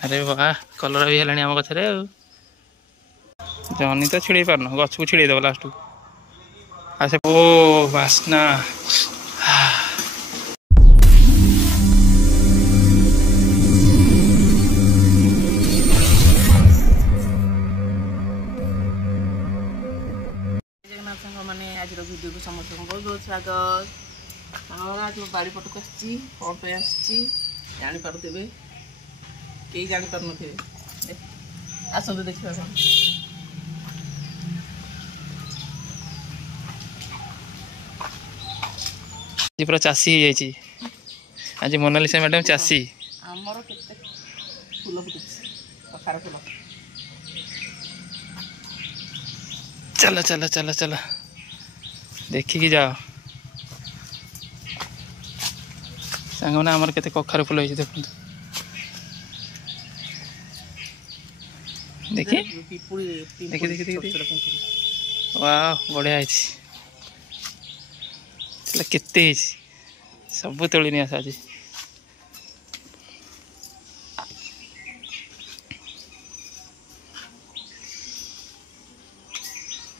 अरे वाह कलर भी है आम गचरे जहनी तो छिड़े पारन गछ को छिड़े दब लास्ट आसे ओ बास्ना मैंने आज वीडियो को समस्त बहुत बहुत स्वागत आज बाड़ी पटक आसपारे कई जापार थे आसतु देखा पूरा चाषी हो जाए आज मोनालिसा मैडम चाषी आमर केते फूल फुटुछि कखार फूल चलो चलो चलो चलो देखिकी जाओ सांग मैंने आमर केते कखार फूल होइछि देखु देखी देखी देखी देखी वाह बढ़िया है केते सब तोली नहीं आस आज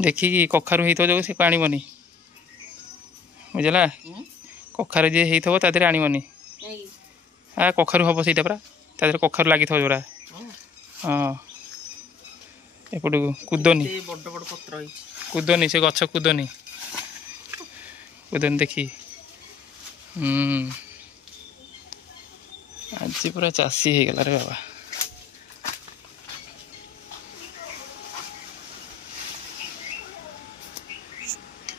देखिकी कखारू हो जो सी आणबनी बुझला कखारू जी होता आणबनी हाँ कखारू हम से कखारू लगी जोरा हाँ एपट कूदनी कूदनी से गछ कूदनी कूदनी देखी आज पूरा चाषी हो गला रे बाबा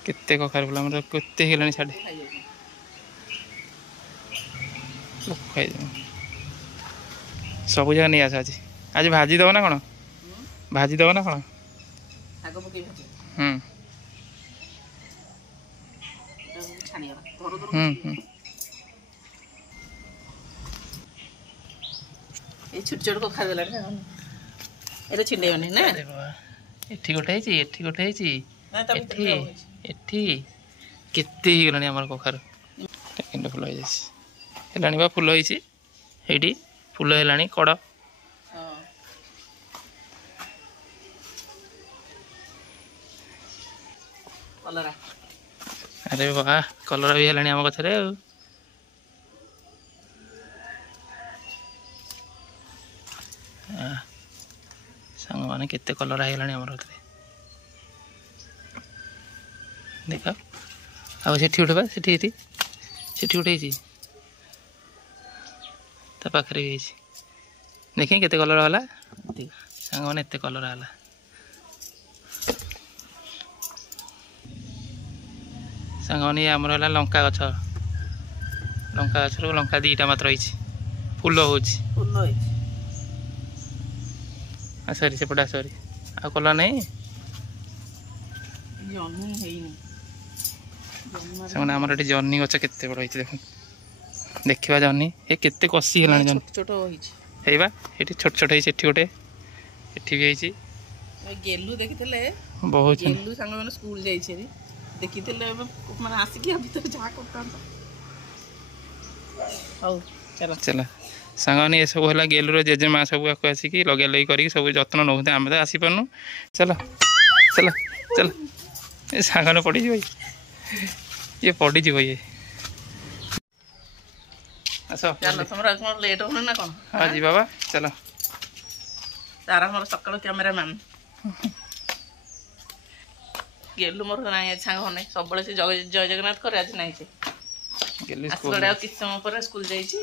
केते कखार फूल केते होगा साढ़े सब जगह नहीं आस आज आज भाजी दब ना कौन भाजी दब ना कौन छोट छोट कखार देला ये छिंडेबनी ना एठी गोटे एठी गोटे एठी केते हो गलानी आमर कखार टेकिंड फूल हो जाए फूल होती फूल है कड़ कलरा अरे वाह कलर भी है आम गचरे सांग मैंने केते कलर है आम देख आठ उठवा से गोटे पाखे भी देखें केते कलर है सांग मैंने एत कलर है सांग मैंने आमर है लंका गछ लंका दीटा मात्र रही फूल हो सरी सेपटा सरी आ कला नहीं से आमर ये जन्नी गच केते बड़ देख देखा जन्नी ये केते कषि है छोट है छोट छोट है गोटे एठी भी गेलु देखी बहुत गेलु सांग मैंने स्कूल जाइए देखी मैंने आसिक भर जहाँ करता चलो चला सांग मैंने ये सब है गेलुर जेजेमा सब आसिक लगे लगे कर सब जत्न नौ आम तो आसीपारनु चलो चलो चलो ये सांग ने पड़ी ये पड़ी ये आस चलो तुम लेट हो ना कौन हाँ जी बाबा चलो तारा मोर सकाल कैमेरा मैन गेलु मोर ना सांग होने सब से जय जगन्नाथ करे आज नहीं से गेलु किस समय पर स्कूल जाइए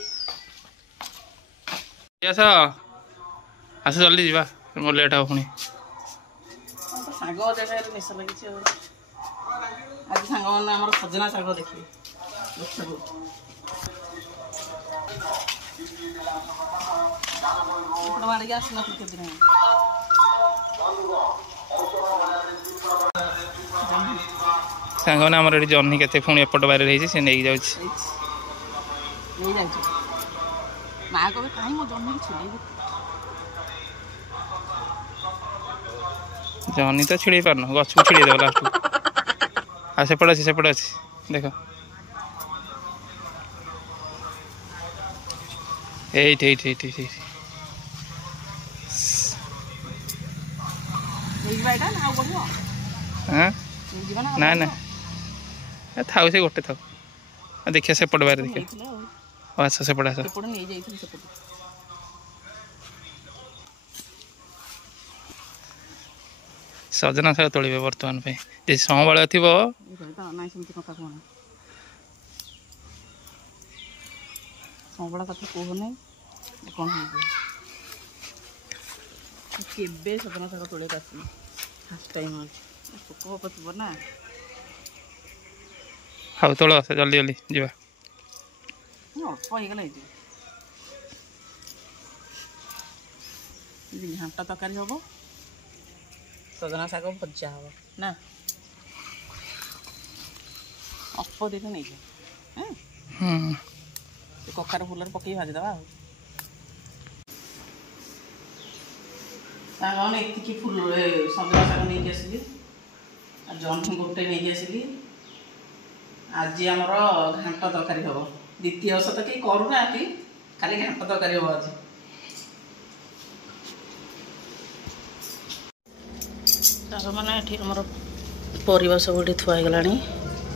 आस आस जल्दी जीवा मोर लेट हो पुणी साग जगह निशा लगी आज सांग मैंने आम सजना साग देखिए मारिक आसना केते दिन सांग ने आमर ये जन्नी केते पुणी एपट बारे रही से नहीं जाऊँ माँ कहे कहीं मो जन्नी की जहनी तो छिड़े पारन गछ को छिड़े दब लास्ट आ सेपट अच्छे देख हाँ ना ना थाऊ से गोटे थाऊ देखिए सेपट बारे देखिए आस सेपट आस सजना शाग तोड़े बर्तमान पे संबल थी संबला कथा कहना कौन केबे सजना शाग तोड़े आसनी फास्ट टाइम पोक पोक थी ना हाँ तोड़ जल्दी जल्दी जीवा अल्प हो घाट तरकारी हम सजना शाग भजा हम ना अल्प दिन नहीं कखार फुल पकई भाजीदे एति फुल सजना शाग नहीं आसली जह्नी गोटे नहीं आसली आज आमर घाट तरकारी हम द्वितीय वर्ष तो कहीं करूना खाली घाट तरकारी हम आज तार मैंने आमर परिवा सब ये थुआगला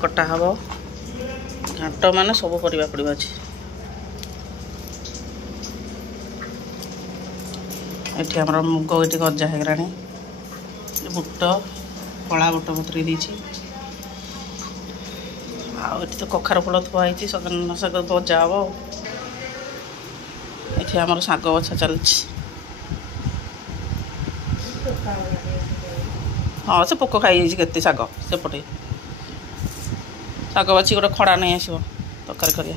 कटा हम घाट मान सब परिवा पड़ा अच्छे ये आमर मुग ये गजा होगला बुट कला बुट बतरी देती आठ तो कखार फुल थुआई सजना शाग भजा हम ये आमर शाग बछा चलती हाँ से पोक खाई के शाग सेपटे शाग बाछी गोटे खड़ा नहीं आसो तरकारी करिया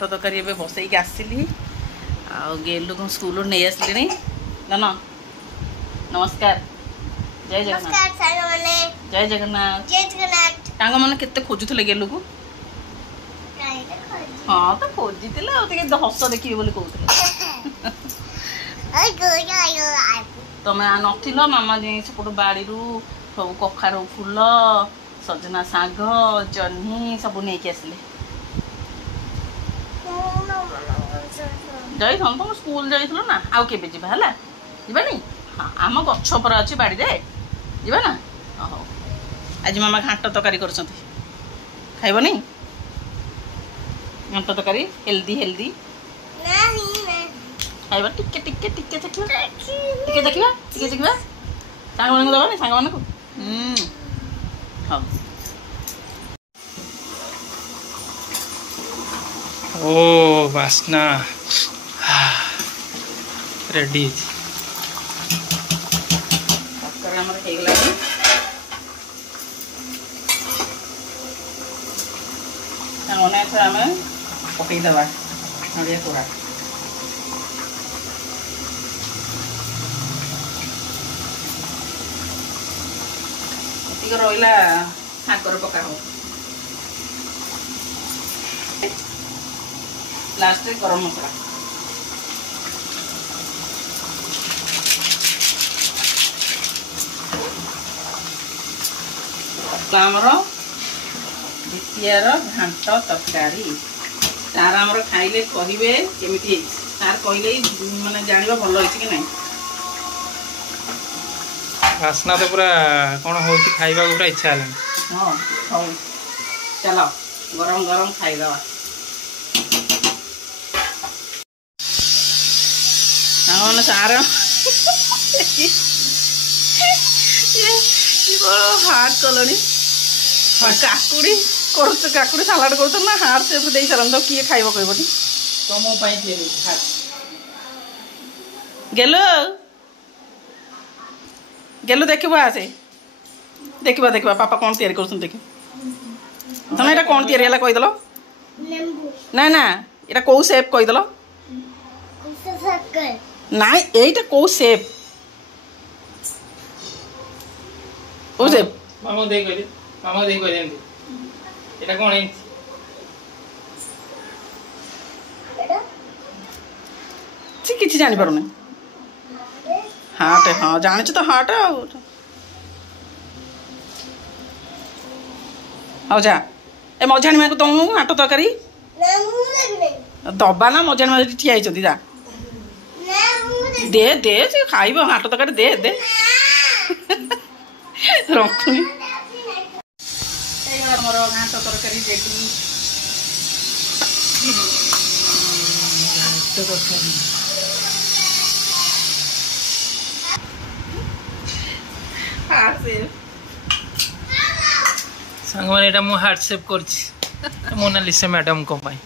घाट तरकारी ए बसईक आसली गेलु को स्कूल नहीं आसली जान नमस्कार जय जगन्नाथ जय जगन्नाथ मैंने केते खोजुले गेलु को हाँ तो खोजी हस देखिए बोली कहते तुम नथिल मामा जी सेपट बाड़ी सब कखार फूल सजना शाग जह्नी सब नहीं आसले जाई तुम स्कूल जाइल ना आउ के जावा जावानी हाँ आम गछ पर अच्छी बाड़ी जावा ना हाँ आज मामा घाट तरकारी कर खाइबनी घाट तरकारी हेल्दी हेल्दी खाइबा टिके टिके टिके देखिए टिके देखिए टिके देखिए सांग मान दबानी सांग मान को हाँ ओ वासना रेडी पकईदबा नड़िया कोड़ा रहा शागर पका हो लास्ट गरम मसला आमर द्वितीयार घाट तरकारी तार आमर खाइले कहे केमिति तार कहले माने जानिबा भल होइछि कि नहीं। बास्ना तो पूरा कौन हो खाइबा पूरा इच्छा है। हाँ हौ चलो गरम गरम खाइदवा। सामान सार हार्ट कलनी काकुड़ी काकुड़ी सालाड कर ना हार्ट सेप दे सारन तो किए खाइब कहबनी तुम गेलो गेलो देखिबा आसे देखिबा देखिबा पापा कौन तैयारी करछन देखि तने एटा कौन तैयारी हला कहि दलो नींबू ना ना एटा को शेप कहि दलो कुछ शक्कर ना एटा को शेप ओ शेप मामा देख कहले मामा देख कहले एटा कोन है सी किछि जानि पारुने हार्ट हाँ जानि छ तो हार्ट आ जा ए मझाणी मां को तुम आट तरकारी ना मुंह लगने दबा ना मझाणी मां ठिया हिचंती जा ना मुंह दे दे से खाइबो आट तरकारी दे दे रखुनी मोर घाट तरकारी रेडी सांग माने एटा मु हार्ट शेप करछि मोनालिसा मैडम को पाई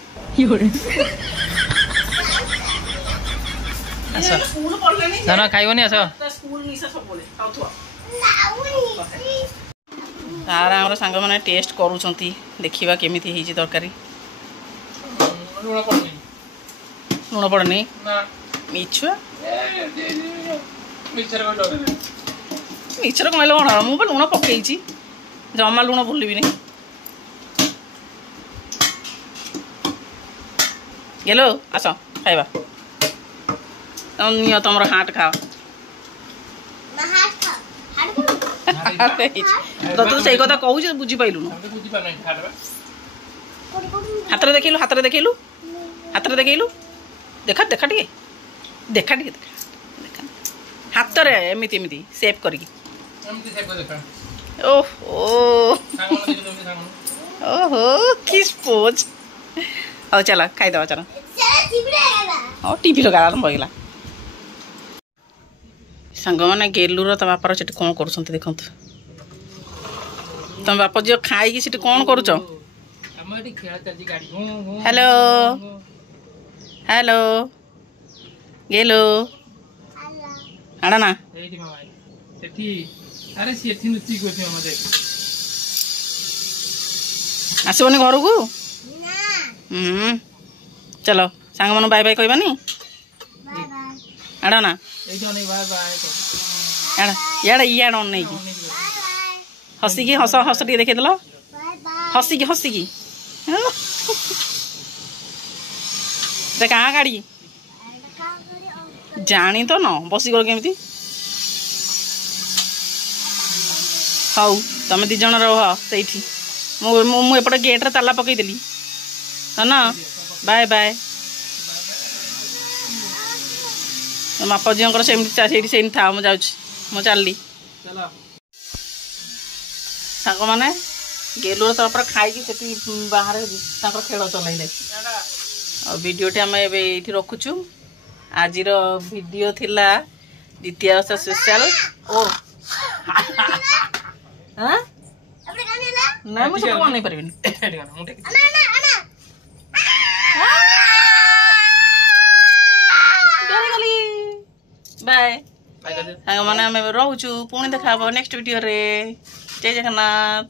आसा स्कूल पढ़लेनी ना ना खाइबनी आसा स्कूल निसा सब बोले खाउथवा लाउनी तार हमर संग माने टेस्ट करूछंती देखिबा केमिति हिची तरकारी लूण पड़नी लूण पड़नी ना मिछुआ मिक्सर को डरे मिक्सर कहले कोन मु लूण पकेइची जमा लूण भूलिबी नहीं गेलो आस खाइबा तुम नियो तुम हाट खाओ ना हाथ खा तो सही कथा कहू बुझी पाइलु हमके बुझी पानै खाडबा हाथ रे देखिलु देखा देखा टिके देखा टिके देखा हाथ रे एमिति एमिति सेव करकी हमके सेव कर देखा ओहो सांग माने देखलो सांग ओहो किस पोज आओ चला खाई दवा चला चल चिपड़ेला हाँ टीवी लगा आरंभ होगा सांग मैंने गेलुर तो बापार से कौन कर देखु तुम बाप झील खाई से कौन करुच हेलो हेलो गेलो आड़ा ना अरे सेठी नुची को मामा देख आसबनी घर को ना चलो सांग मन बाय बाय कहबानी बाय बाय आड़ा ना ए जो नहीं बाय बाय आड़ा याड़ा इयाड़ नहीं की हसिकी हस हस टे देखे दल बाय बाय हसिकी दे कहाँ गाड़ी काम करे जानी तो न बसीगल केमी हौ तुम दी जन रह से मुझे गेट्रे ताला पकईदेली है ना बाय बाय बाप झीर से था मुझे चलली चलो सांग मैंने गेलुर तरफ खाई बाहर खेल चलैले और वीडियोटी आम ये रखुचु आज वीडियो थिला द्वितीय स्पेशल ओ हाँ अपने काम लेला ना मुझे कौन नहीं पारिबनी आना आना आना बाय सांग मैंने रोचु पुणी देखा नेक्स्ट वीडियो रे जय जगन्नाथ।